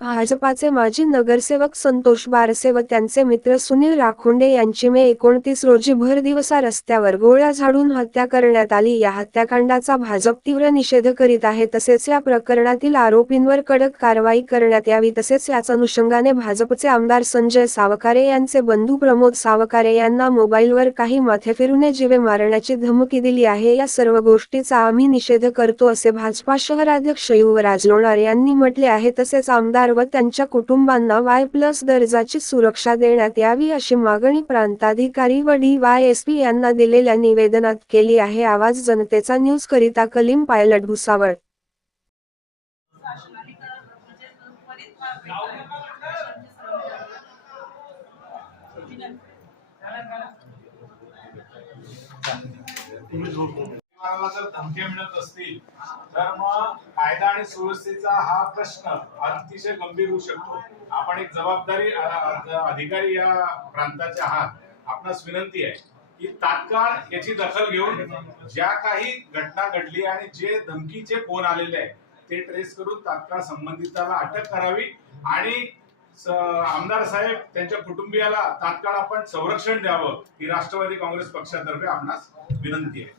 भाजपाचे माजी नगरसेवक संतोष बारसे व त्यांचे मित्र सुनील राखोंडे यांची मे एकोणतीस रोजी भर दिवसा रस्त्यावर गोळ्या झाडून हत्या करण्यात आली. या हत्याकांडाचा भाजप तीव्र निषेध करीत आहे. तसेच या प्रकरणातील आरोपींवर कडक कारवाई करण्यात यावी. तसेच याच अनुषंगाने भाजपचे आमदार संजय सावकारे यांचे बंधू प्रमोद सावकारे यांना मोबाईलवर काही माथेफिरूने जीवे मारण्याची धमकी दिली आहे. या सर्व गोष्टीचा आम्ही निषेध करतो असे भाजपा शहराध्यक्ष युवराज लोणार यांनी म्हटले आहे. तसेच आमदार व त्यांच्या कुटुंबांना वाय प्लस दर्जाची सुरक्षा देण्यात यावी अशी मागणी प्रांताधिकारी व डी वाय एस पी यांना दिलेल्या निवेदनात केली आहे. आवाज जनतेचा न्यूज करिता कलीम पायलट भुसावळ. जर धमक्या मिळत असतील तर मग आणि सुव्यवस्थेचा हा प्रश्न अतिशय गंभीर होऊ शकतो. आपण एक जबाबदारी अधिकारी या प्रांताच्या आहात. आपणास विनंती आहे की तात्काळ याची दखल घेऊन ज्या काही घटना घडली आणि जे धमकीचे फोन आलेले आहेत ते ट्रेस करून तात्काळ संबंधिताला अटक करावी आणि आमदार साहेब त्यांच्या कुटुंबियाला तात्काळ आपण संरक्षण द्यावं ही राष्ट्रवादी काँग्रेस पक्षातर्फे आपणास विनंती आहे.